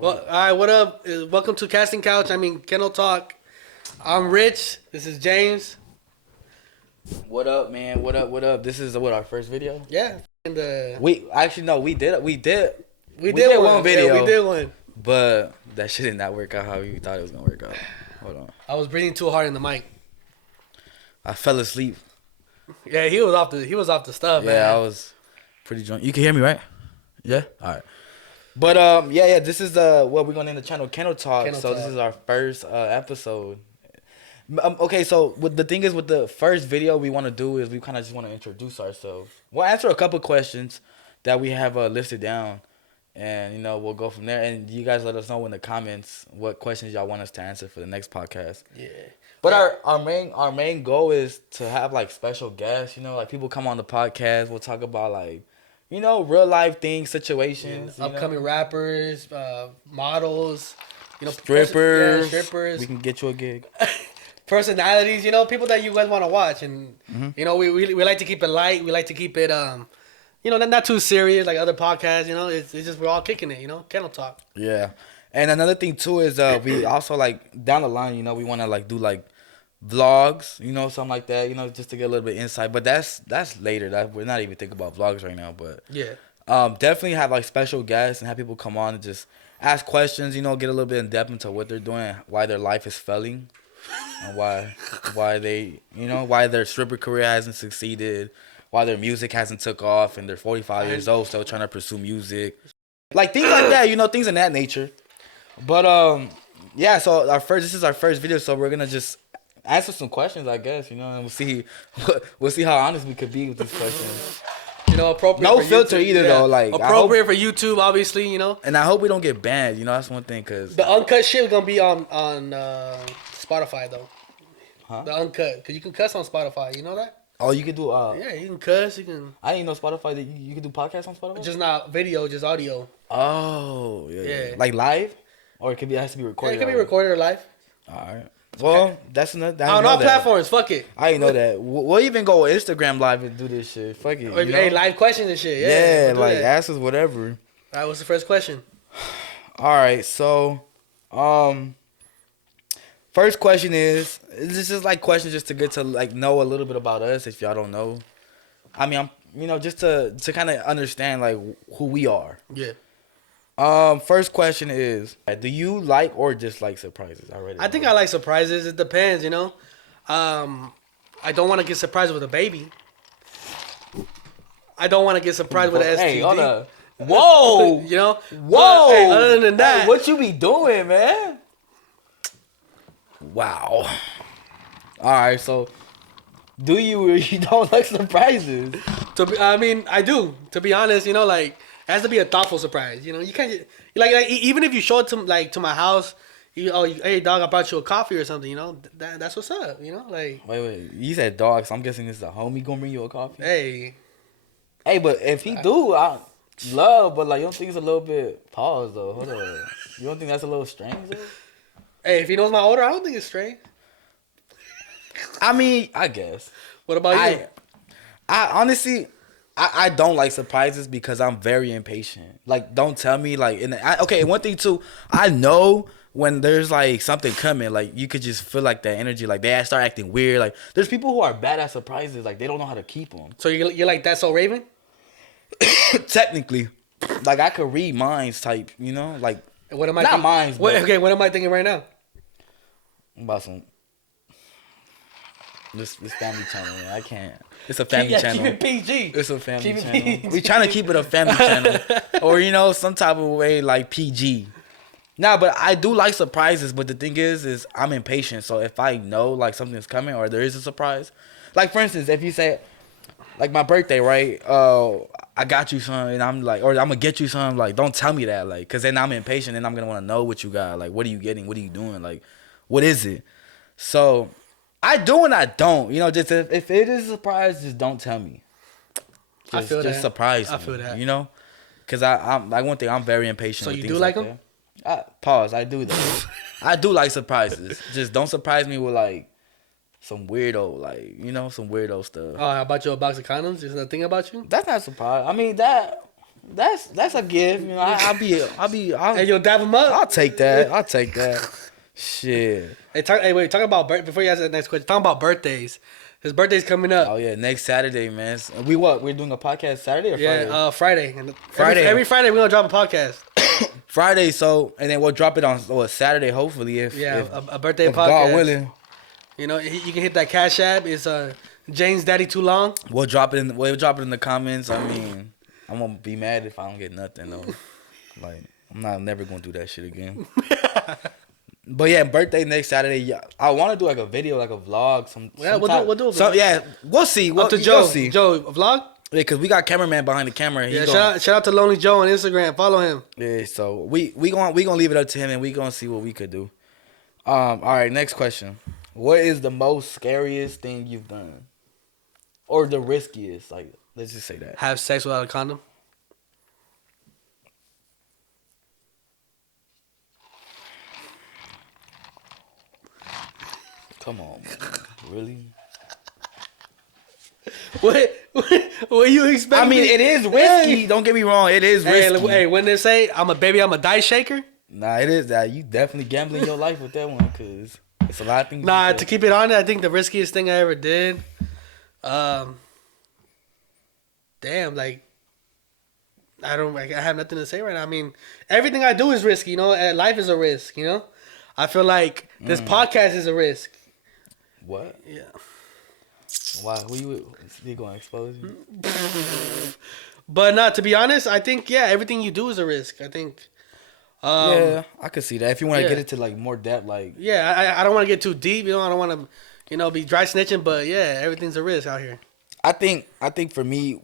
Well, all right, what up? Welcome to Casting Couch. Kennel Talk. I'm Rich. This is James. What up, man? What up? What up? This is our first video. Yeah. And We actually no, we did we did one video. Yeah, we did one. But that shit did not work out how you thought it was gonna work out. Hold on. I was breathing too hard in the mic. I fell asleep. Yeah, he was off the stuff, man. Yeah, I was pretty drunk. You can hear me, right? Yeah. All right. But yeah. This is what we're gonna name the channel Kennel Talk. This is our first episode. Okay, so the thing is with the first video we want to do is we kind of just want to introduce ourselves. We'll answer a couple questions that we have listed down, and we'll go from there. And you guys let us know in the comments what questions y'all want us to answer for the next podcast. Yeah. But our main goal is to have like special guests. Like people come on the podcast. We'll talk about like real life things, situations. Yeah. Upcoming rappers, models, strippers. We can get you a gig. Personalities, people that you guys want to watch, and we like to keep it light. We like to keep it not too serious like other podcasts. It's just we're all kicking it. Kennel Talk. Yeah, and another thing too is we also like down the line. We want to like do like vlogs, something like that. Just to get a little bit insight. But that's later. We're not even thinking about vlogs right now. But yeah, definitely have like special guests and have people come on and just ask questions. Get a little bit in depth into what they're doing, why their life is failing. And why they why their stripper career hasn't succeeded, why their music hasn't took off, and they're 45 years old still trying to pursue music, like things like that, things in that nature. But yeah, so this is our first video, so we're gonna just answer some questions, I guess, and we'll see how honest we could be with these questions. Appropriate. No filter YouTube, either though. Like appropriate for YouTube, obviously. And I hope we don't get banned. That's one thing, cause the uncut shit is gonna be on Spotify though. Huh? The uncut, because you can cuss on Spotify. You know that? Oh, you can do. Yeah, you can cuss. You can. I didn't know Spotify that you can do podcasts on Spotify. Just not video, just audio. Oh, yeah. Like live, or it has to be recorded. Yeah, it can be recorded or live. All right. Well, that's another. On all platforms, fuck it. I didn't know that. We'll even go Instagram live and do this shit. Fuck it. Hey, live questions and shit. Yeah, like ask us whatever. All right, what's the first question? All right, so, first question is this is like questions just to get to like know a little bit about us if y'all don't know. I'm just to kind of understand like who we are. Yeah. First question is, do you like or dislike surprises? I think I like surprises. It depends, I don't want to get surprised with a baby. I don't want to get surprised with an STD. Hey, hold up. Whoa! Whoa! Hey, other than that, hey, what you be doing, man? Wow. All right, so do you or you don't like surprises? I do. To be honest, like. It has to be a thoughtful surprise. You can't like even if you show it to my house, hey dog, I brought you a coffee or something. That's what's up. Like wait, you said dog, so I'm guessing this is a homie gonna bring you a coffee. Hey, but if he do, I love. But like, you don't think it's a little bit pause though? Hold on, you don't think that's a little strange though? Hey, if he knows my order, I don't think it's strange. I guess. What about you? I honestly. I don't like surprises because I'm very impatient. Like, don't tell me like okay. One thing too, I know when there's like something coming. Like you could just feel like that energy. Like they start acting weird. Like there's people who are bad at surprises. Like they don't know how to keep them. So you're like That's So Raven? Technically, like I could read minds type. Like what am I? Not minds. What am I thinking right now? About some. This family channel, man. I can't. It's a family channel. Keep it PG. It's a family channel. We trying to keep it a family channel, or some type of way like PG. Nah, but I do like surprises. But the thing is I'm impatient. So if I know like something's coming or there is a surprise, like for instance, if you say, like my birthday, right? I got you something, and I'm like, or I'm gonna get you something. Like, don't tell me that, like, cause then I'm impatient, and I'm gonna want to know what you got. Like, what are you getting? What are you doing? Like, what is it? So. I do and I don't. Just if it is a surprise, just don't tell me. I feel that. Just surprise me. I feel that. Because I'm like one thing, I'm very impatient. So you do like them? Pause. I do though. I do like surprises. Just don't surprise me with like some weirdo, like some weirdo stuff. Oh, I bought you a box of condoms. Is that a thing about you? That's not a surprise. That's a gift. You know, Hey, you'll dab him up. I'll take that. I'll take that. Shit. Wait, talking about before you ask the next question. Talking about birthdays. His birthday's coming up. Oh yeah, next Saturday, man. We're doing a podcast Saturday or Friday? Yeah, Friday. And Friday. Every Friday we're gonna drop a podcast. Friday, so and then we'll drop it on Saturday, hopefully if a birthday if podcast. God willing. You know, you can hit that Cash App. It's James Daddy Too Long. We'll drop it in the comments. I mean, I'm gonna be mad if I don't get nothing though. Like I'm never gonna do that shit again. But yeah, birthday next Saturday. Yeah, I want to do like a video, like a vlog. We'll do a vlog. Yeah, we'll see. Up to Joe. Joe, a vlog? Yeah, because we got cameraman behind the camera. Shout out to Lonely Joe on Instagram. Follow him. Yeah, so we gonna leave it up to him and we gonna see what we could do. All right, next question. What is the most scariest thing you've done? Or the riskiest? Like, let's just say that. Have sex without a condom? Come on, man. Really? What you expecting? I mean, it is risky. Don't get me wrong. It is risky. Hey, when they say I'm a dice shaker? Nah, it is that. You definitely gambling your life with that one because it's a lot of things. Nah, to keep it honest, I think the riskiest thing I ever did, damn, like, I have nothing to say right now. I mean, everything I do is risky, you know? Life is a risk, you know? I feel like this podcast is a risk. What? Yeah. Why? Who you going to expose you? But not to be honest, I think, everything you do is a risk. I think. Yeah, I could see that. If you want to get into like more depth, like. Yeah, I don't want to get too deep. You know, I don't want to, be dry snitching. But yeah, everything's a risk out here. I think for me,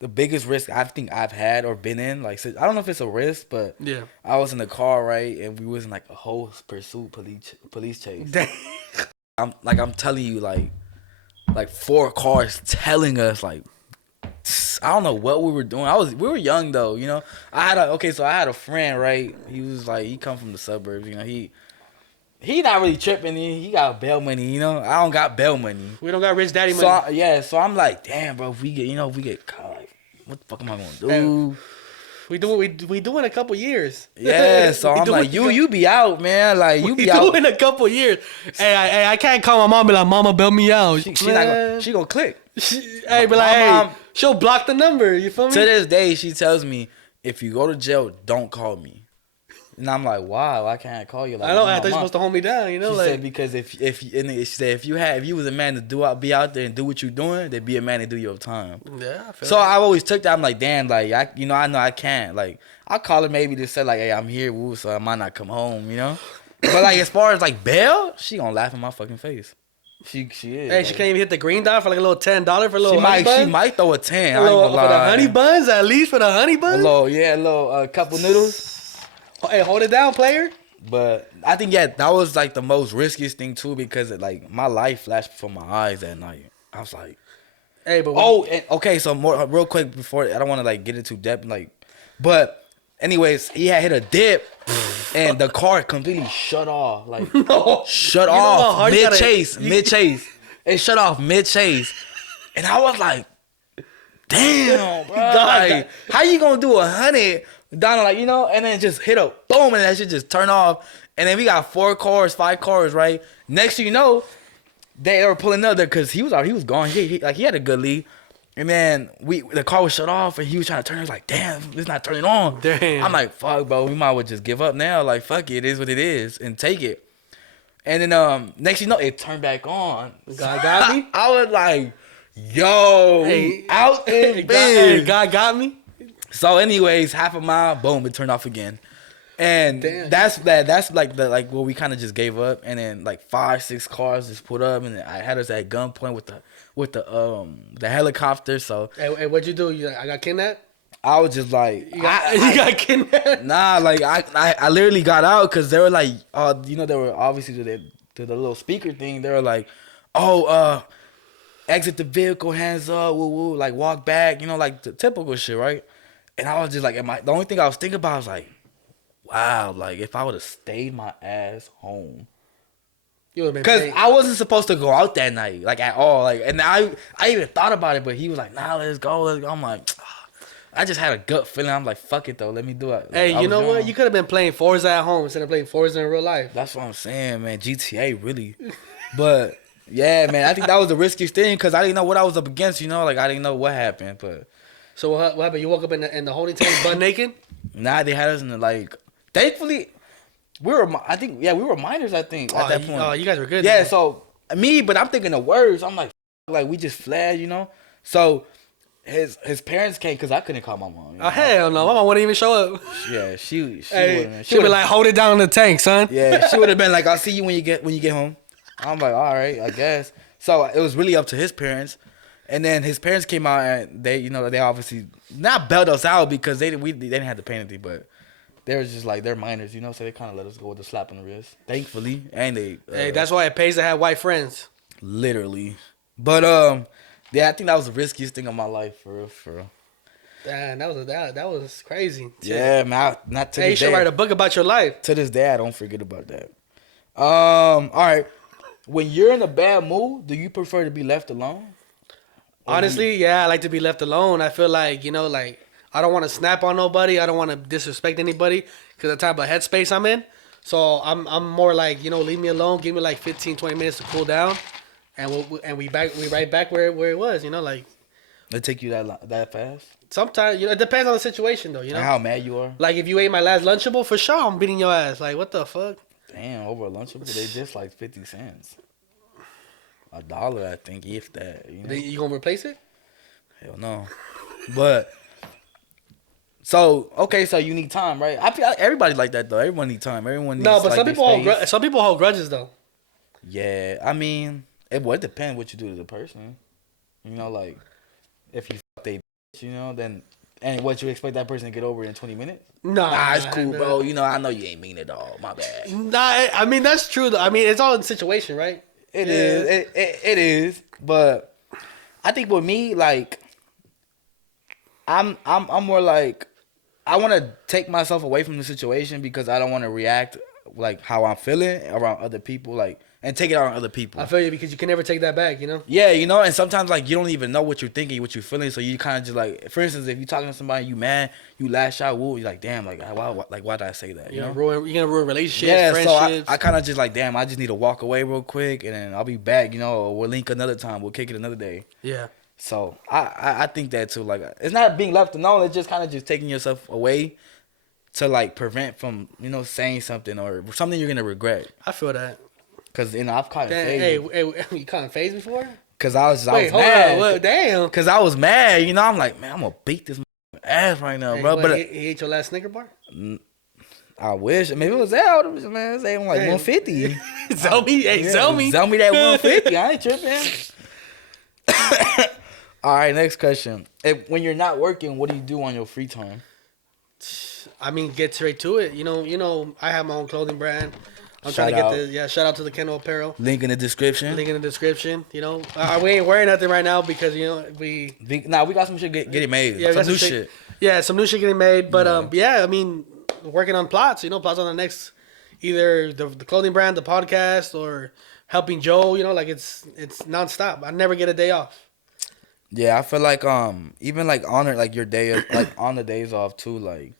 the biggest risk I think I've had or been in, like, I don't know if it's a risk, but yeah, I was in the car, right, and we was in like a whole pursuit police chase. Dang. I'm telling you, like 4 cars telling us, like, I don't know what we were doing. We were young though, you know. I had a friend, right? He was like, he come from the suburbs, you know. He not really tripping. He got bail money, you know. I don't got bail money. We don't got rich daddy money. So I'm like, damn, bro. If we get caught, like, what the fuck am I gonna do? We do in a couple years. Yeah, so I'm like, you be out, man. Like, you be out. We do in a couple years. Hey, I can't call my mom and be like, Mama, bail me out. She gonna click. Hey, but like, mom, she'll block the number. You feel me? To this day, she tells me, if you go to jail, don't call me. And I'm like, wow, why can't I call you? Like, I know. I thought you were supposed to hold me down. You know, she said because if you was a man to be out there and do what you're doing, then be a man to do your time. Yeah. I always took that. I'm like, damn, like I know I can't. Like, I'll call her maybe to say like, hey, I'm here, woo, so I might not come home, you know. But like as far as like bail, she gonna laugh in my fucking face. She is. Hey, like, she can't even hit the green dot for like a little $10 for a little. She might throw a 10. For the honey buns, at least for the honey buns. A little couple noodles. Hey, hold it down, player. But I think that was like the most riskiest thing too, because like my life flashed before my eyes that night. I was like, hey, but okay. So more real quick before I don't want to like get into depth, like, but anyways, he had hit a dip, and the car completely shut off, like shut off mid chase. It shut off mid chase, and I was like, damn, bro, like, how you gonna do 100? Down, like, you know, and then just hit a boom, and that shit just turn off. And then we got 5 cars, right? Next thing you know, they were pulling up there because he was gone. He had a good lead. And then the car was shut off, and he was trying to turn. I was like, damn, it's not turning on. Damn. I'm like, fuck, bro, we might as well just give up now. Like, fuck it is what it is, and take it. And then next thing you know, it turned back on. God got me. I was like, yo, out in bed. God got me. So, anyways, half a mile, boom, it turned off again, and that's like what we kind of just gave up, and then like 5, 6 cars just put up, and then I had us at gunpoint with the helicopter. So, hey, what'd you do? I got kidnapped. I was just like, you got kidnapped. Nah, like I literally got out because they were like, you know, they were obviously to the little speaker thing. They were like, exit the vehicle, hands up, woo woo, like walk back, you know, like the typical shit, right? And I was just like, the only thing I was thinking about was like, wow, like if I would have stayed my ass home. Because I wasn't supposed to go out that night, like at all. Like, and I even thought about it, but he was like, nah, let's go. I'm like, I just had a gut feeling. I'm like, fuck it though. Let me do it. Like, Hey, you know what? You could have been playing Forza at home instead of playing Forza in real life. That's what I'm saying, man. GTA really, but yeah, man. I think that was the riskiest thing because I didn't know what I was up against. You know, like I didn't know what happened. But So what happened? You woke up in the holding tank butt naked? nah, they had us in the like. Thankfully, we were. I think we were minors. I think at that point. Oh, you guys were good. Yeah. Then. So me, but I'm thinking the words. I'm like we just fled. You know. So his parents came because I couldn't call my mom. You know? Oh hell no, my mom wouldn't even show up. Yeah, she Hey, she would be like, hold it down in the tank, son. Yeah, she would have been like, I'll see you when you get home. I'm like, all right, I guess. So it was really up to his parents, and then his parents came out and they, you know, they obviously not bailed us out because they didn't have to pay anything, but they was just like they're minors, you know, so they kind of let us go with a slap on the wrist, thankfully, and they. Hey, that's why it pays to have white friends. Literally, but yeah, I think that was the riskiest thing of my life for real. Damn, that was crazy. Yeah, man. Not to Hey, you this should day. write a book about your life. To this day, I don't forget about that. All right. When you're in a bad mood, do you prefer to be left alone? Honestly, yeah, I like to be left alone. I feel like, you know, like I don't want to snap on nobody. I don't want to disrespect anybody because of the type of headspace I'm in. So I'm more like, you know, leave me alone. Give me like 15, 20 minutes to cool down, and we right back where it was. You know, like It take you that fast? sometimes, you know, it depends on the situation though. You know, And how mad you are? like if you ate my last Lunchable, for sure I'm beating your ass. Like what the fuck? Damn, over a Lunchable, they just like 50 cents. $1, I think, if that. You know? Then you gonna replace it? Hell no. But so okay, so you need time, right? I feel like everybody like that though. Everyone need time. Everyone needs. No, but like, some people hold grudges though. Yeah, I mean, it depends what you do to the person. You know, like if you fuck they bitch, you know, then and what you expect that person to get over in 20 minutes? Nah, it's cool, bro. You know, I know you ain't mean it all. My bad. Nah, I mean that's true though. I mean it's all in situation, right? It is. It is. But I think with me, like, I'm more like I want to take myself away from the situation because I don't want to react like how I'm feeling around other people, like, and take it out on other people. I feel you because you can never take that back, you know? Yeah, you know, and sometimes like you don't even know what you're thinking, what you're feeling, so you kind of just like, for instance, if you're talking to somebody, you mad, you lash out, woo, you're like, damn, like why did I say that? You know, you're gonna ruin relationships, yeah, friendships. so I kind of just like, damn, I just need to walk away real quick, and then I'll be back, you know, or we'll link another time, we'll kick it another day. Yeah. So I think that too, like, it's not being left alone, it's just kind of just taking yourself away to like prevent from, you know, saying something or something you're gonna regret. I feel that. Cause you know I've caught it. Hey, you caught phase before? Cause I was hold mad. on, what, damn. Cause I was mad, you know. I'm like, man, I'm gonna beat this ass right now, bro. But he ate your last Snicker bar? I wish. Maybe it was out, man. Say like 150. Sell me, sell me that 150. I ain't tripping. All right, next question. When you're not working, what do you do on your free time? I mean, get straight to it. You know, I have my own clothing brand. I'm trying to get shout out to the Kennel Apparel. Link in the description. You know, we ain't wearing nothing right now because, you know, we got some shit getting made. Yeah, some new shit. Yeah, some new shit getting made. But yeah, I mean, working on plots. You know, plots on the next, either the clothing brand, the podcast, or helping Joe. You know, like it's nonstop. I never get a day off. Yeah, I feel like even like honor like your day like on the days off too, like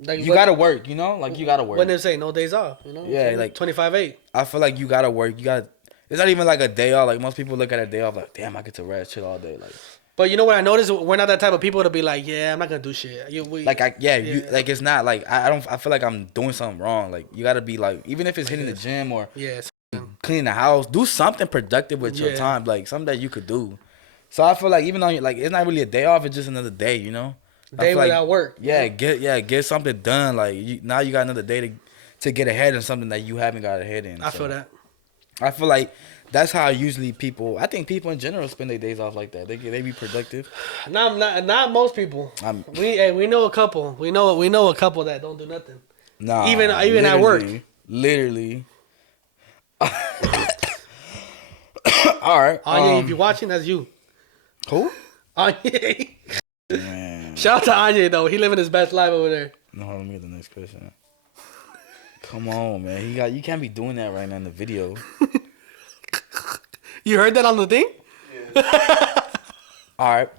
you gotta work, you know, like you gotta work. When they say no days off, you know, yeah, like 25/8. I feel like you gotta work. You got. It's not even like a day off. Like most people look at a day off like, damn, I get to rest, chill all day. Like, but you know what I noticed? We're not that type of people to be like, yeah, I'm not gonna do shit. You like it's not like I feel like I'm doing something wrong. Like you gotta be like, even if it's hitting the gym or cleaning the house, do something productive with your time, like something that you could do. So I feel like even though like it's not really a day off, it's just another day, you know. Day without work. Yeah, get something done. Like now you got another day to get ahead in something that you haven't got ahead in. I feel that. I feel like that's how usually people. I think people in general spend their days off like that. They be productive. Not most people. We know a couple. We know a couple that don't do nothing. Nah, even at work. Literally. All right. Anya, if you're watching, that's you. Who? Anya. Man. Shout out to Anya though. He living his best life over there. No, let me get the next question. Come on, man. You can't be doing that right now in the video. You heard that on the thing? Yeah. All right.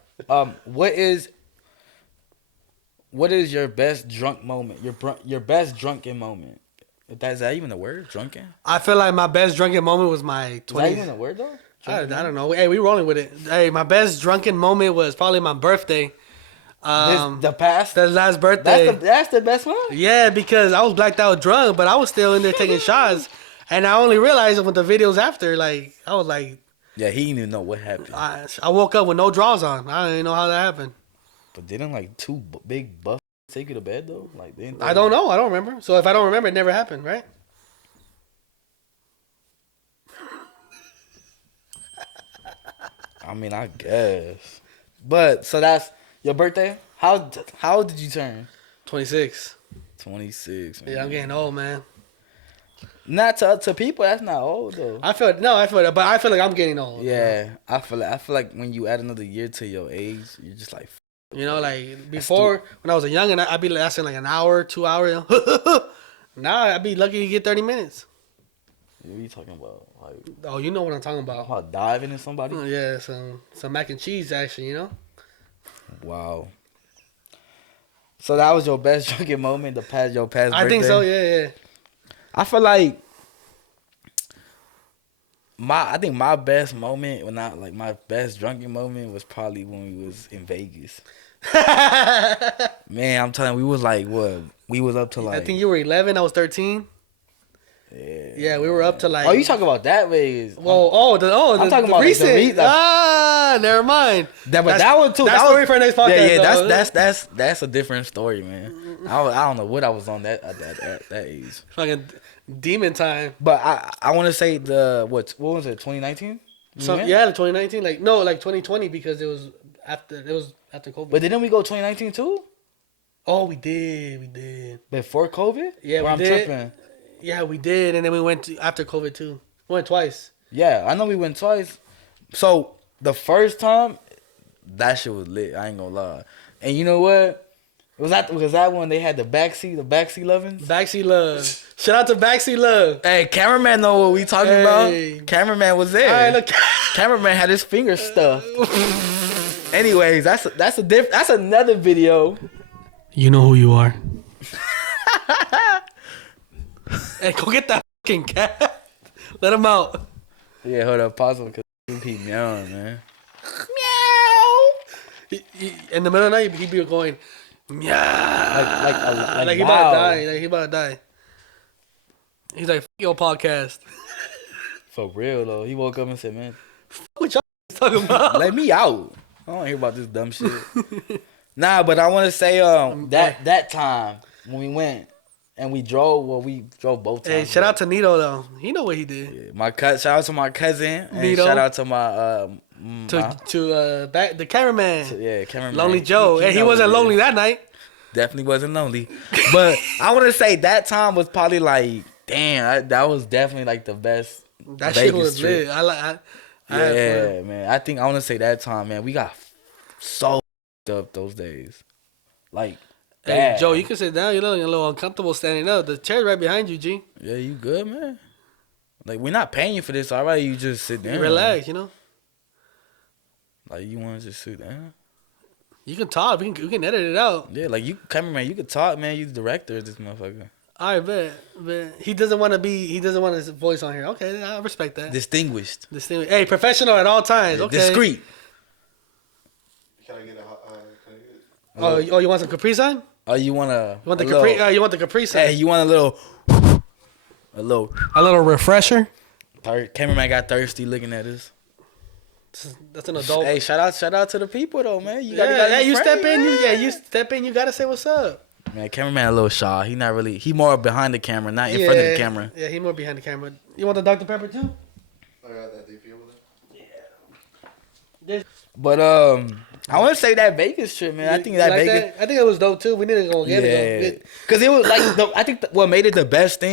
What is What is your best drunk moment? Your best drunken moment? Is that even a word? Drunken? I feel like my best drunken moment was my 20s. Is that even a word though? I don't know. Hey, we rolling with it. Hey, my best drunken moment was probably my birthday. The last birthday. That's the best one? Yeah, because I was blacked out drunk, but I was still in there taking shots. And I only realized it with the videos after. Like, I was like... Yeah, he didn't even know what happened. I woke up with no drawers on. I didn't know how that happened. But didn't like two big buff take you to bed though? Like I don't know. I don't remember. So if I don't remember, it never happened, right? I mean, I guess. But so that's your birthday. How old did you turn? 26. 26. Man. Yeah, I'm getting old, man. Not to people, that's not old though. I feel but I feel like I'm getting old. Yeah, you know? I feel like when you add another year to your age, you're just like. You know, like before when I was a youngin', I'd be lasting like an hour, 2 hours. Now I'd be lucky to get 30 minutes. What are you talking about? Like, oh, you know what I'm talking about. About diving in somebody? Yeah, some mac and cheese actually, you know? Wow. So that was your best drinking moment, your past birthday? I think so, yeah. I feel like my best moment, my best drunken moment was probably when we was in Vegas. Man, I'm telling you, we was like, what? We was up to like... I think you were 11, I was 13. Yeah, we were up to like... Oh, you talking about that Vegas? Whoa, I'm talking about recent. Never mind. That one too. That's story for next podcast. Yeah, that's a different story, man. I don't know what I was on that age. Fucking demon time. But I want to say what was it? 2019. Yeah, 2019. Like 2020 because it was after COVID. But didn't we go 2019 too? Oh, we did. Before COVID? Yeah, we did. Tripping. Yeah, we did, and then we went after COVID too. We went twice. Yeah, I know we went twice. So the first time, that shit was lit. I ain't gonna lie. And you know what? Was that when they had the backseat lovings? Backseat love. Shout out to backseat love. Hey, cameraman know what we talking about. Cameraman was there. All right, look. Cameraman had his finger stuffed. Anyways, that's another video. You know who you are. Hey, go get that fucking cat. Let him out. Yeah, hold up, pause him because he keep meowing, man. Meow. In the middle of the night, he'd be going meow. Like he about to die. Like he about to die. He's like, "F your podcast." For real though, he woke up and said, "Man, what y'all talking about? Let me out. I don't hear about this dumb shit." Nah, but I want to say that time when we went. And we drove both times. Hey, shout out to Nito though. He know what he did. Yeah, shout out to my cousin. And Nito. Shout out to my the cameraman. Cameraman. Lonely Joe. He wasn't lonely that night. Definitely wasn't lonely. But I want to say that time was probably like, damn, that was definitely like the best. That Vegas shit was trip. lit. I yeah, man. I want to say that time, man. We got so up those days. Like. Hey, Joe, you can sit down. You're looking a little uncomfortable standing up. The chair's right behind you, G. Yeah, you good, man? Like, we're not paying you for this. All right, you just sit down. Relax, you know? Like, you want to just sit down? You can talk. We can edit it out. Yeah, like, you, cameraman, you can talk, man. You the director of this motherfucker. All right, bet. He doesn't want his voice on here. Okay, I respect that. Distinguished. Hey, professional at all times. Okay. Discreet. Can I get Oh, you want some Capri Sun? Oh, you want the Capri Sun? Hey, you want a little refresher? Cameraman got thirsty looking at us. That's an adult. Hey, shout out to the people though, man. You step in. You gotta say what's up. Man, cameraman a little shy. He more behind the camera, not in front of the camera. Yeah, he more behind the camera. You want the Dr. Pepper too? I got that DP over there. Yeah. But I want to say that Vegas trip, man. I think that Vegas. That? I think it was dope too. We need to go again. Yeah, because it was like I think what made it the best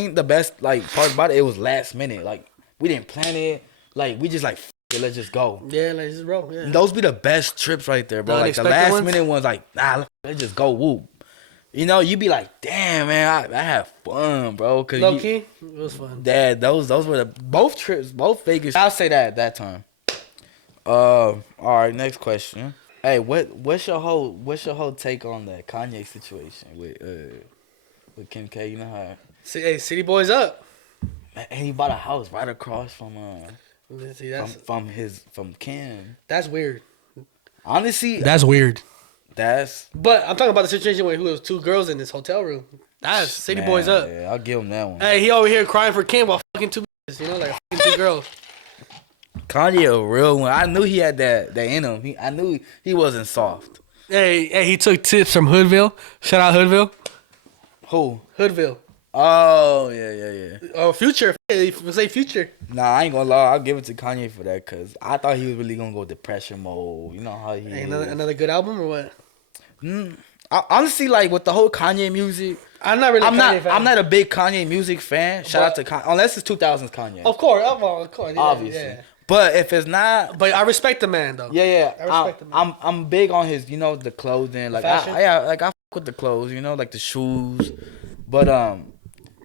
like part about it was last minute. Like we didn't plan it. Like we just like let's just go. Yeah, let's just roll. Yeah. And those be the best trips right there, bro. Like the last minute ones, like let's just go. Whoop. You know, you be like, damn, man, I have fun, bro. Cause low key, it was fun. Yeah, those were both trips, both Vegas. I'll say that at that time. All right, next question. Hey, what's your whole take on that Kanye situation with Kim K? You know how Hey, City Boys up. and he bought a house right across from See, that's from Kim. that's weird. Honestly, That's weird. that's But I'm talking about the situation where who was two girls in this hotel room. That's City man, Boys up. Yeah, I'll give him that one. Hey, he over here crying for Kim while fucking two bitches, you know, like fucking two girls. Kanye a real one. I knew he had that in him. I knew he wasn't soft. Hey, he took tips from Hoodville. Shout out Hoodville. Who? Hoodville. Oh yeah. Oh, Future. Hey, say Future. Nah, I ain't gonna lie. I'll give it to Kanye for that because I thought he was really gonna go depression mode. You know how he Hey, is. another good album or what? Honestly, like with the whole Kanye music, I'm not really. I'm not a big Kanye music fan. Shout out to Kanye, unless it's 2000s Kanye. Of course, of course, yeah, Obviously. Yeah. But if it's not, But I respect the man though. yeah, I respect the man. I'm big on his, the clothing, like fashion? I fuck with the clothes, like the shoes. But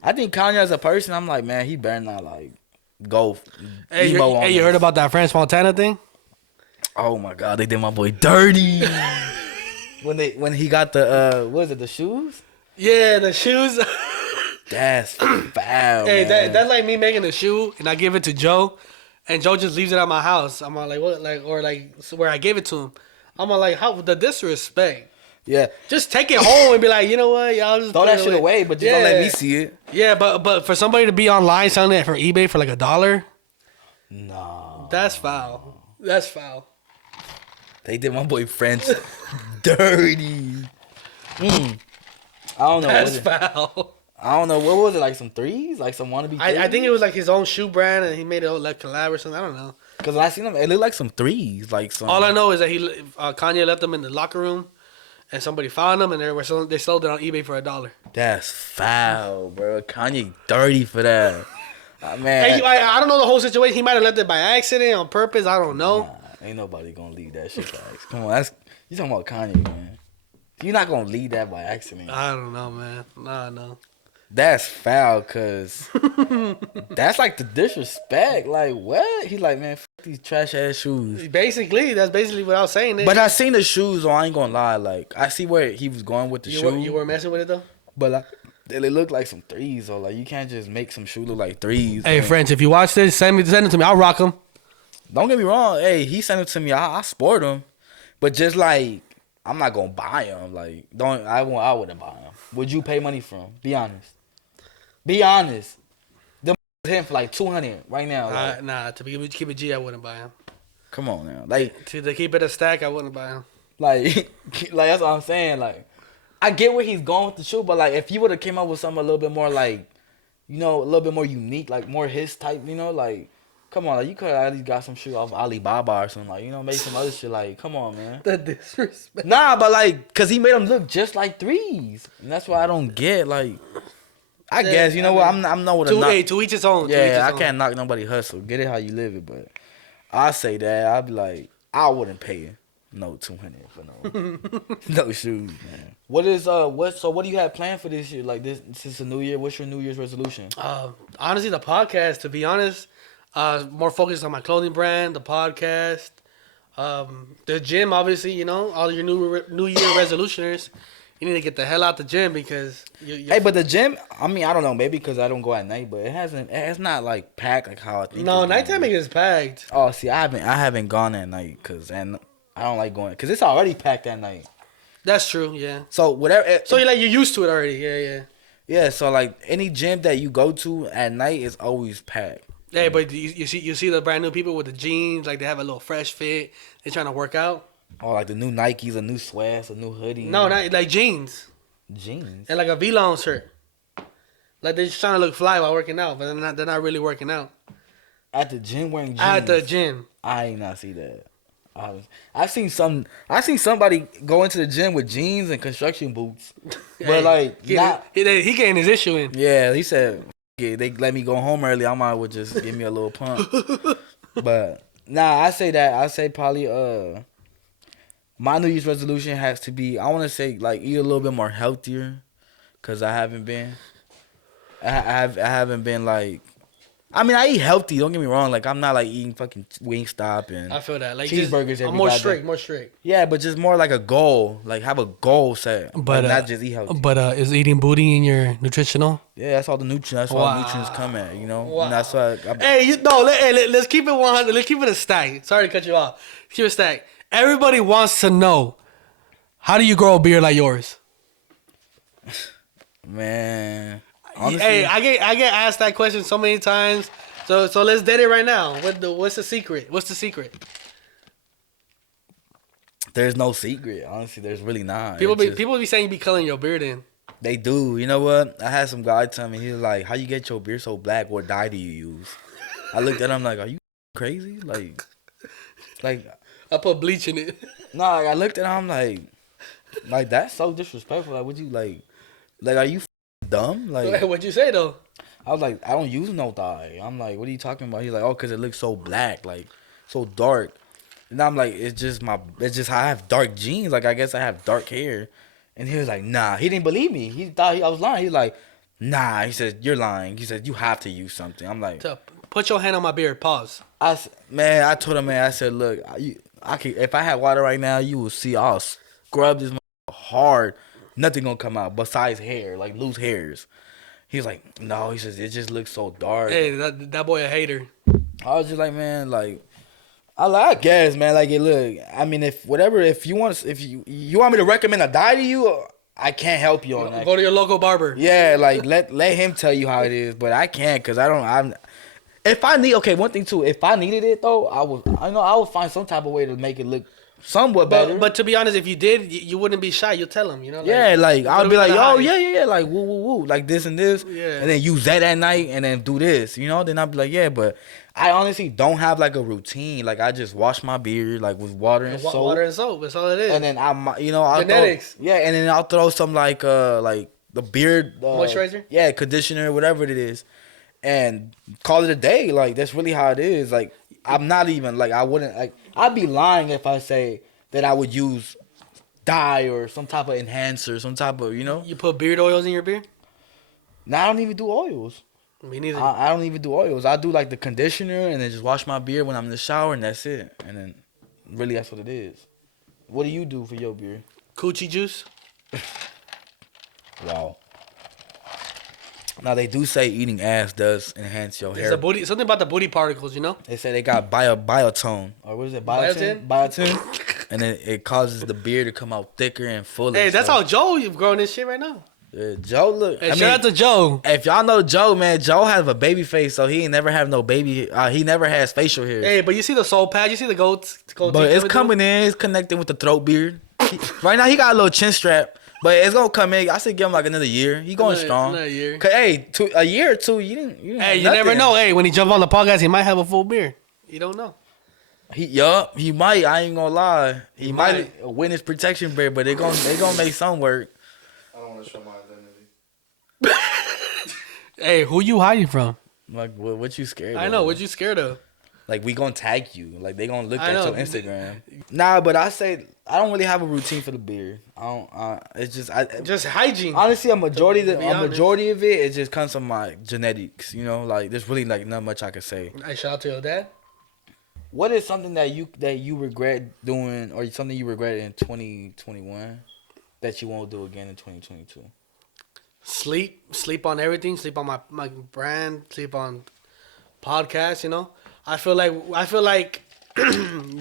I think Kanye as a person, I'm like, man, he better not like go Hey, emo on you this. heard about that French Montana thing? Oh my God, they did my boy dirty. when he got the what is it, the shoes? Yeah, the shoes. That's foul. Hey, man. that's like me making a shoe and I give it to Joe, and Joe just leaves it at my house. I'm all like, what, like, or like so where I gave it to him. I'm all like, how the disrespect? Yeah. Just take it home and be like, you know what, y'all just Throw put that it shit away, but just don't let me see it. Yeah, but for somebody to be online selling it for eBay for like $1, No. that's foul. That's foul. They did my boy French dirty. I don't know. That's foul. I don't know. What was it? Like some threes? Like some wannabe threes? I think it was like his own shoe brand and he made it like collab or something. I don't know. Because when I seen them, it looked like some threes. Like some. All I know is that Kanye left them in the locker room, and somebody found them, and they sold it on eBay for $1. That's foul, bro. Kanye dirty for that. Man. Hey, I don't know the whole situation. He might have left it by accident, on purpose. I don't know. Nah, ain't nobody gonna leave that shit by accident. Come on, you talking about Kanye, man. You're not gonna leave that by accident. I don't know, man. Nah, no. That's foul, cause that's like the disrespect. Like what? He like, man, fuck these trash ass shoes. Basically, that's basically what I was saying. But I seen the shoes, so I ain't gonna lie. Like I see where he was going with the shoe. You were messing with it though. But like, they look like some threes, so like you can't just make some shoe look like threes. Hey, man. friends, if you watch this, send it to me. I'll rock them. Don't get me wrong. Hey, he sent it to me. I sport them, but just like I'm not gonna buy them. Like I wouldn't buy them. Would you pay money for them? Be honest. Be honest. Them hitting for like 200 right now. Like, Nah, to keep it G, I wouldn't buy them. come on now, like To keep it a stack, I wouldn't buy them. like that's what I'm saying. Like I get where he's going with the shoe, but like if he would have came up with something a little bit more like, a little bit more unique, like more his type, like. Come on, like you could have at least got some shit off Alibaba or something, like make some other shit. Like, come on, man. The disrespect. Nah, but like, cause he made them look just like threes, and that's why I don't get. Like, I guess you know what? I'm not with a knock. To each his own. Yeah, I can't knock nobody hustle. Get it how you live it, but I say that I'd be like, I wouldn't pay no 200 for no shoes, man. What do you have planned for this year? Like this since the new year, what's your New Year's resolution? Honestly, the podcast. To be honest. More focused on my clothing brand, the podcast, the gym. Obviously, all your New Year resolutioners. You need to get the hell out the gym because. Hey, but the gym. I mean, I don't know. Maybe because I don't go at night, but it's not like packed like how I think. No, nighttime is packed. Oh, see, I haven't gone at night and I don't like going because it's already packed at night. That's true. Yeah. So whatever. So you're used to it already. Yeah. Yeah. So like any gym that you go to at night is always packed. Hey, but you see the brand new people with the jeans, like they have a little fresh fit. They're trying to work out. Oh, like the new Nikes, a new sweats, a new hoodie. No, not like jeans. Jeans. And like a V-long shirt. Like they're just trying to look fly while working out, but they're not really working out. At the gym wearing jeans. At the gym. I ain't not see that. I seen somebody go into the gym with jeans and construction boots, but like he getting his issue in. Yeah, he said. Yeah, they let me go home early. I might would just give me a little pump. But I say probably my New Year's resolution has to be I want to say like eat a little bit more healthier, cause I haven't been. I haven't been like I mean, I eat healthy. Don't get me wrong. Like, I'm not like eating fucking Wingstop and I feel that. Like cheeseburgers. I'm more strict. More strict. Yeah, but just more like a goal. Like, have a goal set. But like, not just eat healthy. But is eating booty in your nutritional? Yeah, that's all the nutrients. That's where all the nutrients come at. You know. Wow. And that's why. Let's keep it 100. Let's keep it a stack. Sorry to cut you off. Keep it a stack. Everybody wants to know, how do you grow a beard like yours? Man. Honestly, Hey, I get asked that question so many times. So let's date it right now. What's the secret? What's the secret? there's no secret. Honestly, there's really not. People be saying you be coloring your beard in. They do. You know what? I had some guy tell me, he was like, how you get your beard so black? What dye do you use? I looked at him like, are you crazy? Like I put bleach in it. nah, like, I looked at him like that's so disrespectful. Like, would you like are you dumb? Like, What'd you say though? I was like, I don't use no dye. I'm like, what are you talking about? He's like, oh, cause it looks so black, like so dark. And I'm like, it's just I have dark genes. Like, I guess I have dark hair. And he was like, nah. He didn't believe me. He thought I was lying. He was like, nah. He said, you're lying. He said, you have to use something. I'm like, Put your hand on my beard. Pause. I told him, man, I said, look, if I had water right now, you will see I'll scrub this hard. Nothing gonna come out besides hair, like loose hairs. He was like, no. He says, it just looks so dark. Hey, that boy a hater. I was just like, man, like, I guess, man, like, it look. I mean, if you want me to recommend a dye to you, I can't help you on that. Go to your local barber. Yeah, like let him tell you how it is, but I can't, cause I don't. If I need, okay, one thing too. If I needed it though, I would find some type of way to make it look somewhat better. But to be honest, if you did, you wouldn't be shy. You'll tell him, you know. Like, yeah, like I'll be like, oh hide? yeah, like woo woo woo, like this and this, Yeah. and then use that at night, and then do this, you know. Then I'll be like, yeah, but I honestly don't have like a routine. Like, I just wash my beard like with water and soap. Water and soap. That's all it is. And then I'll Genetics. And then I'll throw some like the beard Moisturizer? Yeah, conditioner, whatever it is, and call it a day. Like, that's really how it is. Like, I'm not even like, I wouldn't, like, I'd be lying if I say that I would use dye or some type of enhancer, some type of, you know. You put beard oils in your beard? Now, I don't even do oils. Me neither. I don't even do oils. I do like the conditioner and then just wash my beard when I'm in the shower, and that's it. And then really that's what it is. What do you do for your beard? Coochie juice. Wow. Now, they do say eating ass does enhance your hair. Something about the booty particles, you know? They say they got biotone. Or what is it? Biotin? Biotin. And then it causes the beard to come out thicker and fuller. Hey, that's how Joe you've grown this shit right now. Yeah, Joe look. Hey, shout out to Joe. If y'all know Joe, man, Joe has a baby face, so he ain't never have no baby. He never has facial hair. Hey, but you see the soul patch, you see the goat. But it's coming in. It's connecting with the throat beard. Right now, he got a little chin strap, but it's gonna come in. I said give him like another year. He going strong. Another year. Cause a year or two, you didn't. Hey, you never know. Hey, when he jump on the podcast, he might have a full beard. You don't know. He might. I ain't gonna lie. He might win his protection beard, but they gonna make some work. I don't want to show my identity. Hey, who you hiding from? Like, what you scared of? I know. What you scared of? Like, we gonna tag you. Like, they gonna look I at know. your Instagram. Nah, but I say I don't really have a routine for the beard. I don't. It's Just hygiene. honestly, a majority To be honest. of it just comes from my genetics. You know, like, there's really like not much I can say. Hey, shout out to your dad. What is something that you regret doing, or something you regret in 2021 that you won't do again in 2022? Sleep on everything. Sleep on my brand. Sleep on podcasts. You know, I feel like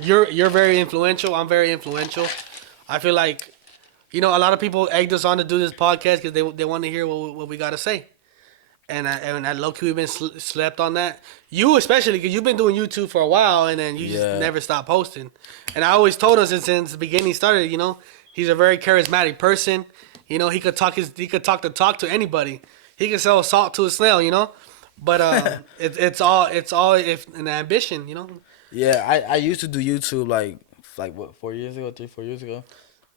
you're very influential. I'm very influential. I feel like, you know, a lot of people egged us on to do this podcast because they want to hear what we gotta say. And at low key we've been slept on that. You especially, because you've been doing YouTube for a while, and then you just never stop posting. And I always told us since the beginning started, you know, he's a very charismatic person. You know, he could talk the talk to anybody. He could sell salt to a snail, you know. But it's all if an ambition, you know. Yeah, I used to do YouTube like what 4 years ago, 4 years ago,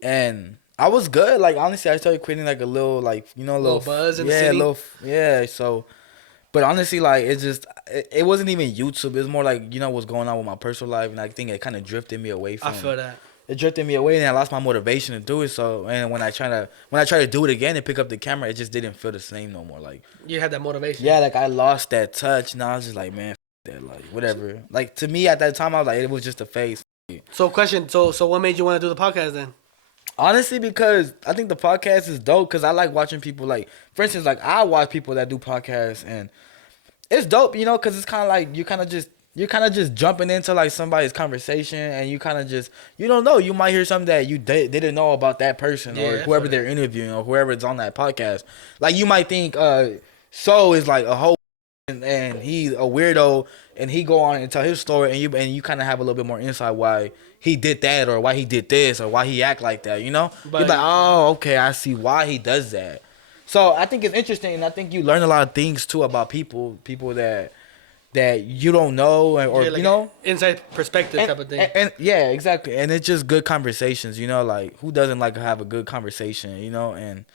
and I was good. Like, honestly, I started creating like a little, like, you know, a little buzz in the city. So, but honestly, like, it wasn't even YouTube. It was more like, you know, what's going on with my personal life, and I think it kind of drifted me away from. I feel that. it drifted me away, and I lost my motivation to do it. So, and when I try to do it again and pick up the camera, it just didn't feel the same no more. Like, You had that motivation. yeah, like I lost that touch, and I was just like, man, that, like, whatever. Like, to me at that time, I was like, it was just a phase. So question. So what made you want to do the podcast then? Honestly, because I think the podcast is dope. Because I like watching people, like, for instance, like I watch people that do podcasts, and it's dope, you know, because it's kind of like you're kind of just jumping into like somebody's conversation, and you kind of just, you don't know, you might hear something that you didn't know about that person, or whoever they're interviewing, or whoever's on that podcast. Like, you might think So is like a whole and he's a weirdo, and he go on and tell his story, and you kind of have a little bit more insight why he did that, or why he did this, or why he act like that, you know. But you're like, oh, okay, I see why he does that. So I think it's interesting, and I think you learn a lot of things too about people that you don't know, or like, you know, inside perspective type of thing. And yeah, exactly. And it's just good conversations, you know. Like, who doesn't like to have a good conversation, you know? And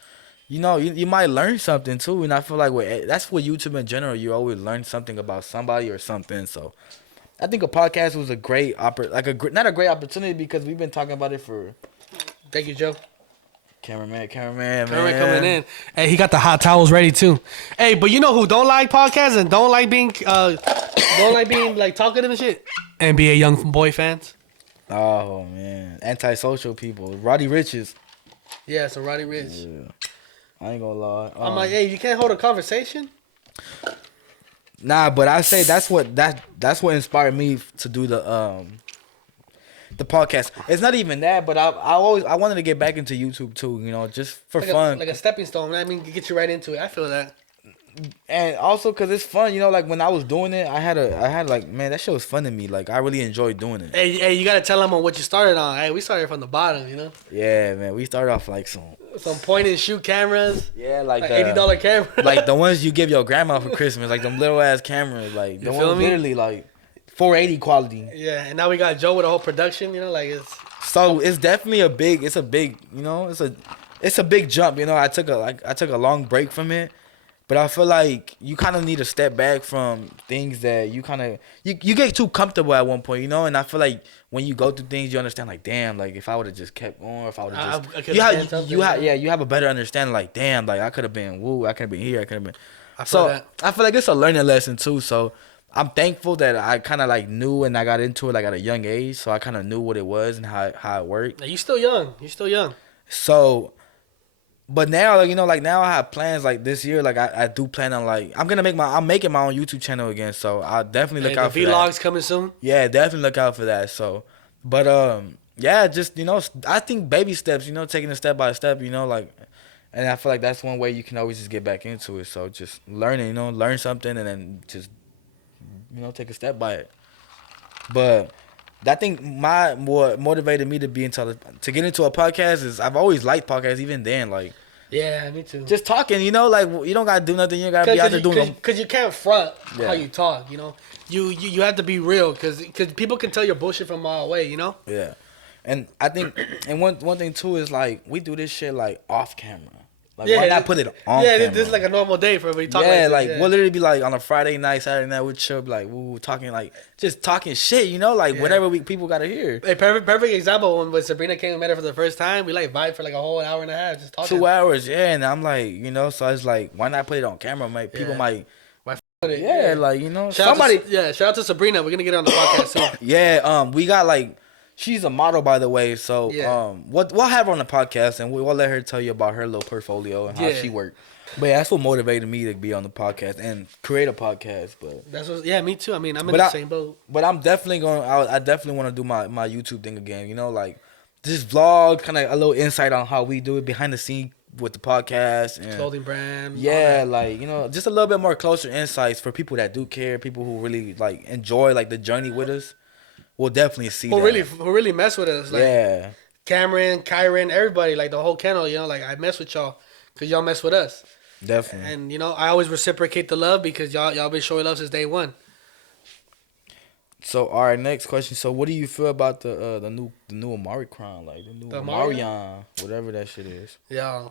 you know, you might learn something too. And I feel like that's what YouTube in general, you always learn something about somebody or something. So I think a podcast was a great not a great opportunity, because we've been talking about it for. Thank you, Joe. Cameraman, man. Coming in. Hey, he got the hot towels ready too. Hey, but you know who don't like podcasts and don't like being like talkative and shit? NBA young boy fans. Oh man, antisocial people. Roddy Riches. Yeah, so Roddy Rich. Yeah. I ain't gonna lie. I'm like, hey, you can't hold a conversation. Nah, but I say that's what inspired me to do the podcast. It's not even that, but I wanted to get back into YouTube too, you know, just for fun. Like a stepping stone. I mean, get you right into it. I feel that. And also because it's fun, you know, like when I was doing it, I had like, man, that shit was fun to me. Like, I really enjoyed doing it. Hey, you gotta tell them on what you started on. Hey, we started from the bottom, you know. Yeah, man, we started off like some point and shoot cameras. Yeah, like $80 camera. Like the ones you give your grandma for Christmas, like them little ass cameras, like the ones literally like 480 quality. Yeah, and now we got Joe with a whole production, you know, like it's. So it's definitely a big, you know, it's a big jump, you know. I took a long break from it. But I feel like you kind of need to step back from things that you kind of you get too comfortable at one point, you know. And I feel like when you go through things, you understand, like, damn, like if I would have just kept going, if I would have just you have a better understanding, like, damn, like I could have been I could have been here, I could have been. I feel like it's a learning lesson too. So I'm thankful that I kind of like knew, and I got into it like at a young age, so I kind of knew what it was and how it worked. You're still young. So. But now, like, you know, like now I have plans like this year. Like I do plan on like I'm making my own YouTube channel again. So I'll definitely look out for that. Vlogs coming soon. Yeah, definitely look out for that. So, but yeah, just, you know, I think baby steps. You know, taking it step by step. You know, like, and I feel like that's one way you can always just get back into it. So just learning, you know, learn something and then just, you know, take a step by it. But I think what motivated me to get into a podcast is I've always liked podcasts even then, like. Yeah, me too. Just talking, you know, like you don't gotta do nothing. You gotta be out there doing them. Because you can't front how you talk, you know. You have to be real, because people can tell your bullshit from a mile away, you know. Yeah, and I think and one thing too is like we do this shit like off camera. Like, why not put it on camera? This is like a normal day for everybody talking. Yeah, like we'll literally be like on a Friday night, Saturday night, we'll chill, like we talking, like just talking shit, you know, like whatever people gotta hear. Hey, perfect example, when Sabrina came and met her for the first time, we like vibe for like a whole hour and a half just talking. 2 hours, yeah, and I'm like, you know, so it's like, why not put it on camera? People might. Yeah, like, you know, shout out to Sabrina. We're gonna get her on the podcast soon. Yeah, we got like. She's a model, by the way. So, we'll have her on the podcast, and we'll let her tell you about her little portfolio and how she worked. But yeah, that's what motivated me to be on the podcast and create a podcast. But that's what, me too. I mean, I'm in the same boat. But I'm definitely I definitely want to do my YouTube thing again. You know, like just vlog, kind of a little insight on how we do it behind the scene with the podcast and clothing brand. Yeah, like, you know, just a little bit more closer insights for people that do care, people who really like enjoy like the journey with us. We'll definitely see who really mess with us. Like, Cameron, Karien, everybody, like the whole kennel, you know, like I mess with y'all because y'all mess with us. Definitely. And, you know, I always reciprocate the love because y'all been showing love since day one. So, all right, next question. So, what do you feel about the new omicron, like the new Omarion, whatever that shit is? Yeah.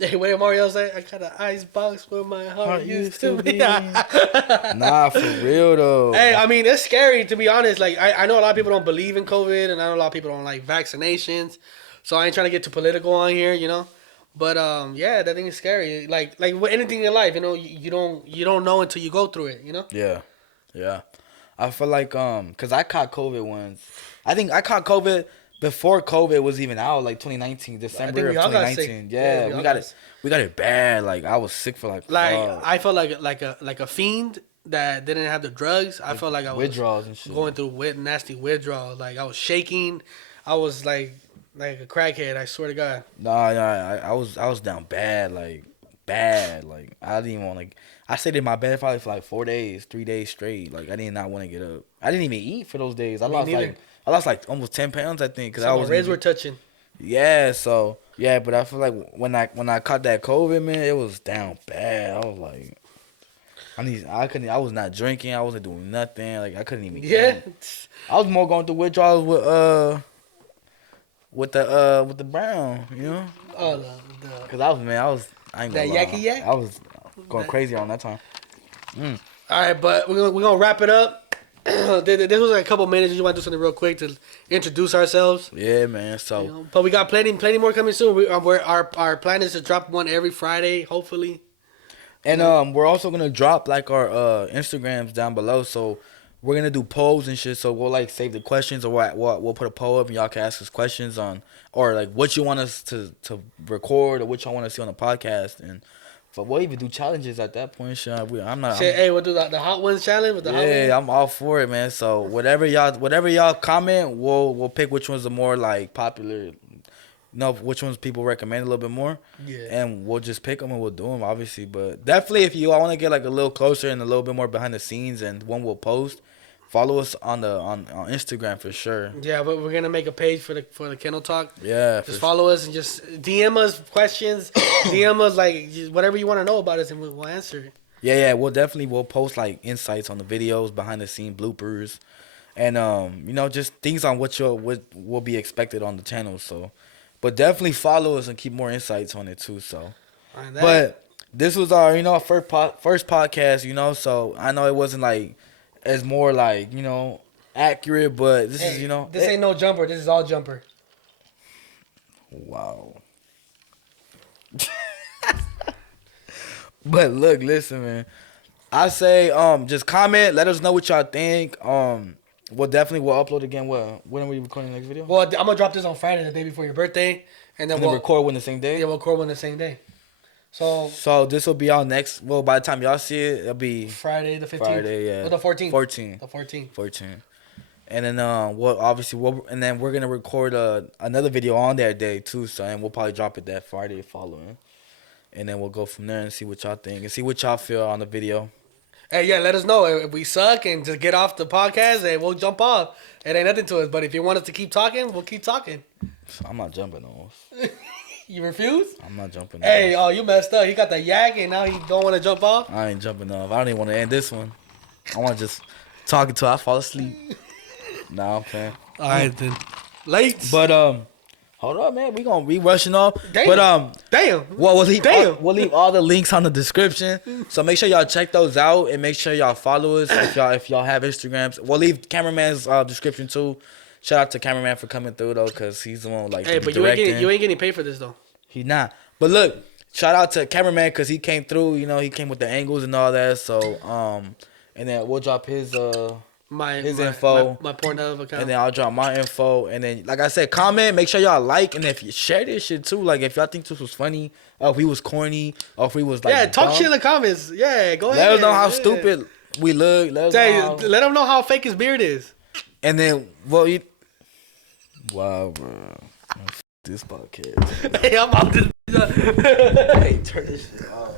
Hey, what did Mario say? I got an ice box where my heart used to be. Nah, for real though. Hey, I mean, it's scary to be honest. Like, I know a lot of people don't believe in COVID, and I know a lot of people don't like vaccinations. So I ain't trying to get too political on here, you know. But yeah, that thing is scary. Like with anything in life, you know, you don't know until you go through it, you know. Yeah. I feel like cause I caught COVID once. I think I caught COVID before COVID was even out, like 2019, December of 2019. Yeah, we got it bad. Like I was sick for like. I felt like a fiend that didn't have the drugs. I felt like I was withdrawals and shit. Going through nasty withdrawals. Like I was shaking. I was like a crackhead. I swear to God. Nah, I was down bad. Like I didn't even want to. I stayed in my bed probably for like 4 days, 3 days straight. Like I did not want to get up. I didn't even eat for those days. I lost like almost 10 pounds, I think, because I was. My ribs were touching. Yeah, so yeah, but I feel like when I caught that COVID, man, it was down bad. I was like, I was not drinking. I wasn't doing nothing. Like I couldn't even. Yeah. Eat. I was more going through withdrawals with the brown, you know. Oh, Cause I ain't gonna lie. Yaki yak. I was going crazy on that time. All right, but we're gonna wrap it up. This was like a couple minutes. You want to do something real quick to introduce ourselves? Yeah, man. So, you know, but we got plenty more coming soon. Our plan is to drop one every Friday, hopefully. And we're also gonna drop like our Instagrams down below. So we're gonna do polls and shit. So we'll like save the questions, or we'll put a poll up, and y'all can ask us questions on, or like what you want us to record, or what y'all want to see on the podcast, and. But we'll even do challenges at that point, Sean. Hey, we'll do the hot ones challenge with the hot ones. Yeah, I'm all for it, man. So whatever y'all comment, we'll pick which ones are more like popular. You know, which ones people recommend a little bit more. Yeah. And we'll just pick them and we'll do them, obviously. But definitely, if you all want to get like a little closer and a little bit more behind the scenes, and one we'll post, follow us on Instagram for sure. Yeah, but we're gonna make a page for the Kennel Talk. Yeah. Just follow us and just DM us questions, DM us like just whatever you want to know about us, and we'll answer it. Yeah. We'll post like insights on the videos, behind the scene bloopers, and you know, just things on what will be expected on the channel. So, but definitely follow us and keep more insights on it too. So, but this was our first podcast. You know, so I know it wasn't like. It's more like, accurate, but this is, This ain't no jumper. This is all jumper. Wow. But look, listen, man. I say, just comment. Let us know what y'all think. We'll upload again. When are we recording the next video? Well, I'm going to drop this on Friday, the day before your birthday. And then we'll record one the same day? Yeah, we'll record one the same day. So this will be our next. Well, by the time y'all see it, it'll be Friday the 15th. Friday, yeah. Or the 14th. 14. The 14th. 14. And then we're gonna record another video on that day too. So and we'll probably drop it that Friday following. And then we'll go from there and see what y'all think and see what y'all feel on the video. Hey, yeah, let us know if we suck and just get off the podcast. Hey, we'll jump off. It ain't nothing to us. But if you want us to keep talking, we'll keep talking. I'm not jumping off. You refuse? I'm not jumping Hey, off. you messed up. He got the yak and now he don't want to jump off? I ain't jumping off. I don't even want to end this one. I want to just talk until I fall asleep. Nah, I'm playing. All right, then. Late. But, hold up, man. We rushing off. Damn. But, damn. Well, we'll leave all the links on the description. So make sure y'all check those out and make sure y'all follow us if y'all have Instagrams. We'll leave cameraman's description too. Shout out to cameraman for coming through though, cause he's the one like. Hey, but you ain't getting paid for this though. He not. But look, shout out to cameraman cause he came through. He came with the angles and all that. So and then we'll drop his info, my Pornhub account, and then I'll drop my info. And then like I said, comment. Make sure y'all like, and if you share this shit too, like if y'all think this was funny, or if we was corny, or if we was like talk dumb, shit in the comments. Yeah, go ahead. Let us know how stupid we look. Let them know how fake his beard is. And then wow, bro. This podcast. Hey, I'm out this. Hey, turn this shit off.